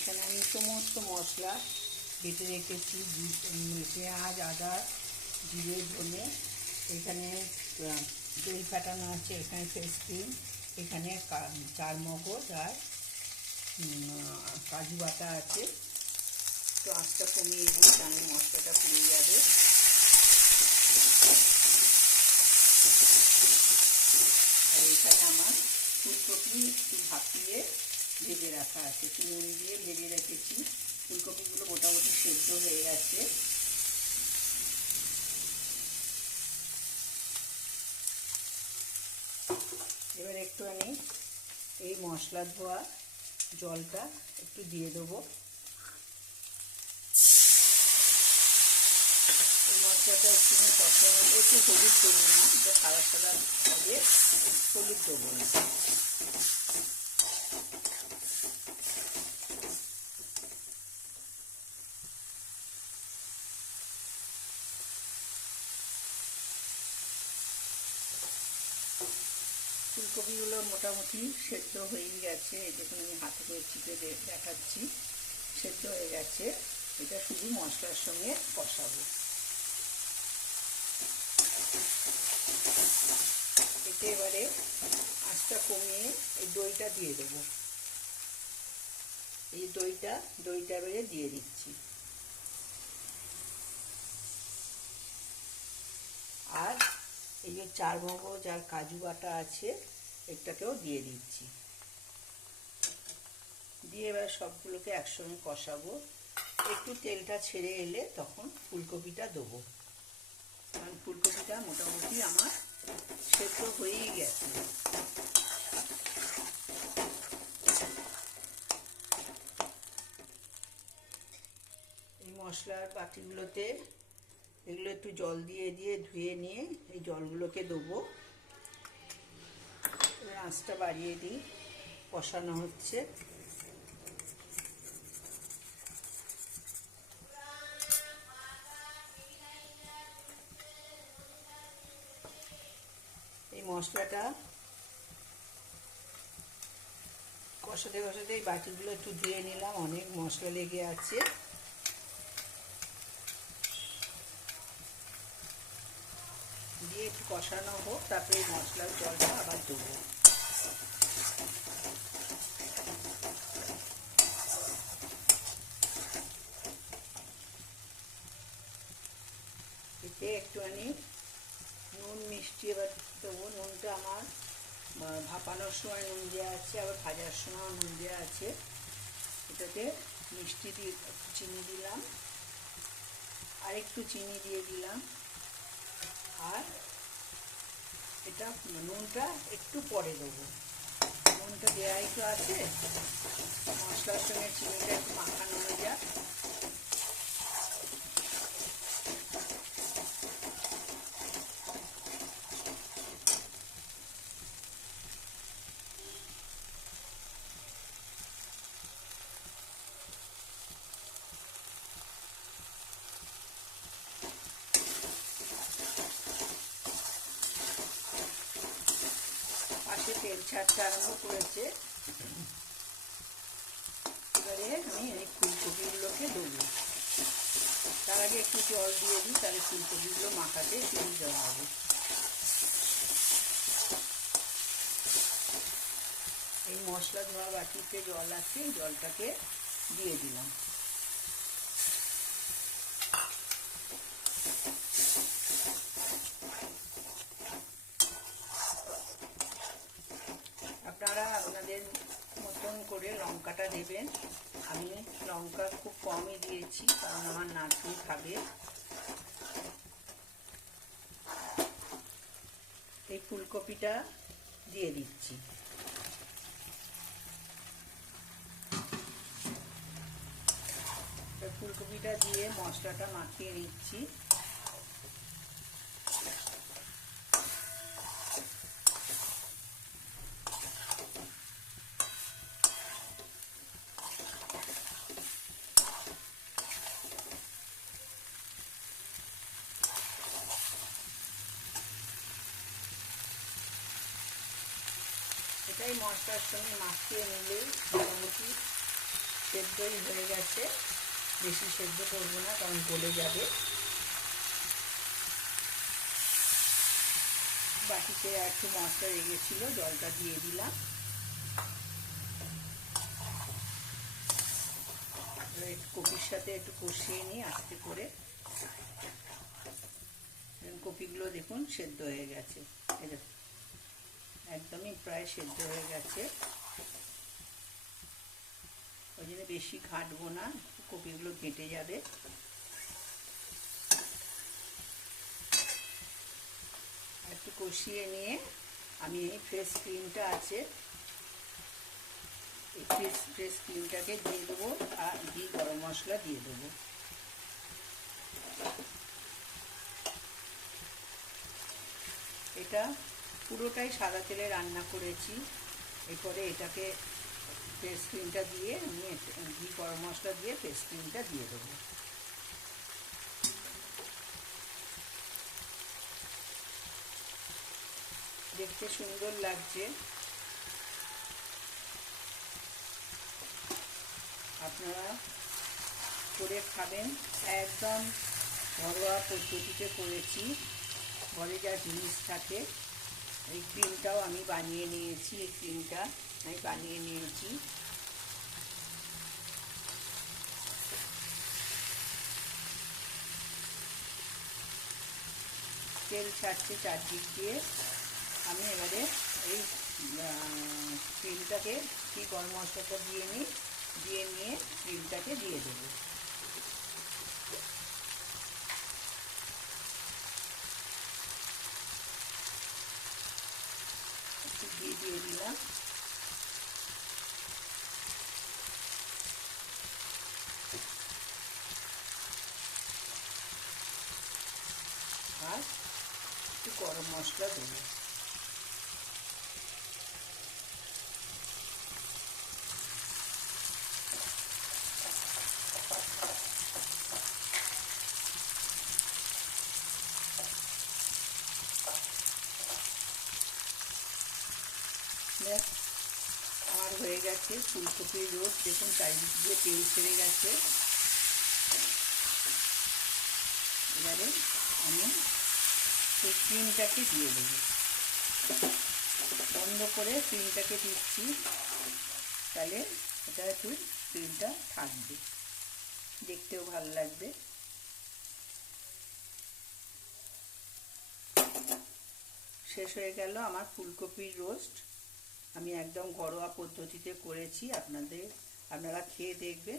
এখানে আমি সমস্ত মশলা বেটে রেখেছি, পেঁয়াজ, আদা, জিরে, ধনে, এখানে দই ফাটানো আছে, এখানে ফেস ক্রিম, এখানে চারমগজ আর কাজু বাটা আছে। তো আঁচটা কমিয়ে দিই, তাহলে মশলাটা পুড়ে যাবে। আর এখানে আমার ফুলকপি একটু ভাপিয়ে ভেজে রাখা আছে, নুন দিয়ে ভেজে রেখেছি। ফুলকপিগুলো মোটামুটি সেদ্ধ হয়ে গেছে। এবার একটু আমি এই মশলা ধোয়া জলটা একটু দিয়ে দেবো। এই মশলাটা একটু প্রথমে একটু হলুদ দেবো না, এটা সাদা সাদা হবে, হলুদ দেবো না। ফুলকপিগুলো মোটামুটি সেদ্ধ হয়ে গেছে, দেখুন আমি হাতে করে চিপে দেখাচ্ছি, সেদ্ধ হয়ে গেছে। এটা শুধু মশলার সঙ্গে কষাবো। এতে এবারে আঁচটা কমিয়ে এই দইটা দিয়ে দেবো। এই দইটা এবারে দিয়ে দিচ্ছি। আর এই যে চারমগজ আর কাজু বাটা আছে, এটাকেও দিয়ে দিচ্ছি। দিয়ে এবার সবগুলোকে একসঙ্গে কষাবো। একটু তেলটা ছেড়ে এলে তখন ফুলকপিটা দেবো, কারণ ফুলকপিটা মোটামুটি আমার সেদ্ধ হয়েই গেছে। এই মশলার বাটিগুলোতে এগুলো একটু জল দিয়ে ধুয়ে নিয়ে এই জলগুলোকে দেবো। এবার আঁচটা বাড়িয়ে দিই, কষানো হচ্ছে। এই মশলাটা কষাতে কষাতে এই বাটিগুলো একটু ধুয়ে নিলাম, অনেক মশলা লেগে আছে। দিয়ে একটু কষানো হোক, তারপরে এই মশলার জলটা আবার দেবো। এতে একটুখানি নুন মিষ্টি এবার দেবো। নুনটা আমার ভাপানোর সময় নুন দেওয়া আছে, আবার ভাজার সময় নুন দেওয়া আছে। এটাতে মিষ্টি দিয়ে চিনি দিলাম, আর একটু চিনি দিয়ে দিলাম। আর এটা নুনটা একটু পরে দেবো, নুনটা দেওয়াই তো আছে। মশলার সঙ্গে চিনিটা একটু মাখানো হয়ে যাক। পাশে তেল ছাড়তে আরম্ভ করেছে। এবারে আমি এই ফুলকপিগুলোকে দেবো। তার আগে একটু জল দিয়ে দিই, তাহলে ফুলকপিগুলো মাখাতে সুবিধা হবে। এই মশলা ধোয়া বাটিতে জল আছে, জলটাকে দিয়ে দিলাম। আপনারা আপনাদের মতন করে লঙ্কাটা দেবেন। আমি লঙ্কা খুব কমই দিয়েছি, কারণ আমার নাতনি খাবে। এই ফুলকপিটা দিয়ে দিচ্ছি। ফুলকপিটা দিয়ে মশলাটা মাখিয়ে নিচ্ছি। এটাই মশলার সঙ্গে মাখিয়ে নিলেই মোটামুটি সেদ্ধই হয়ে গেছে, বেশি সেদ্ধ করবো না কারণ গলে যাবে। বাটিতে একটু মশলা লেগেছিল, জলটা দিয়ে দিলাম। কপির সাথে একটু কষিয়ে নিই আস্তে করে। কপিগুলো দেখুন সেদ্ধ হয়ে গেছে, একদমই প্রায় সেদ্ধ হয়ে গেছে। ওই জন্য বেশি ঘাঁটবো না, কপিগুলো ঘেঁটে যাবে। একটু কষিয়ে নিয়ে আমি এই ফ্রেশ ক্রিমটা আছে, এই ফ্রেশ ক্রিমটাকে দিয়ে দেবো আর ঘি গরম মশলা দিয়ে দেবো। এটা পুরোটাই সাদা তেলে রান্না করেছি। এরপরে এটাকে ফ্রেশ ক্রিমটা দিয়ে আমি ঘি গরম মশলা দিয়ে ফ্রেশ ক্রিমটা দিয়ে দেবো। দেখতে সুন্দর লাগছে। আপনারা করে খাবেন, একদম ঘরোয়া পদ্ধতিতে করেছি। ঘরে যা জিনিস থাকে, এই ক্রিমটাও আমি বানিয়ে নিয়েছি। এই ক্রিমটা আমি বানিয়ে নিয়েছি। তেল ছাড়ছে চারদিক দিয়ে। আমি এবারে এই ক্রিমটাকে কি গরম মশলাটা দিয়ে নিয়ে ক্রিমটাকে দিয়ে দেবো। একটু ঘি দিয়ে দিলাম। আর একটু গরম মশলা দেবো। আমার হয়ে গেছে ফুলকপির রোস্ট। দেখুন চারিদিক দিয়ে তেল ছেড়ে গেছে। এবারে আমি এই ক্রিমটাকে দিয়ে দেবো। বন্ধ করে ক্রিমটাকে দিচ্ছি, তাহলে এটা একটু ক্রিমটা থাকবে, দেখতেও ভালো লাগবে। শেষ হয়ে গেল আমার ফুলকপির রোস্ট। আমি একদম ঘরোয়া পদ্ধতিতে করেছি। আপনারা খেয়ে দেখবেন।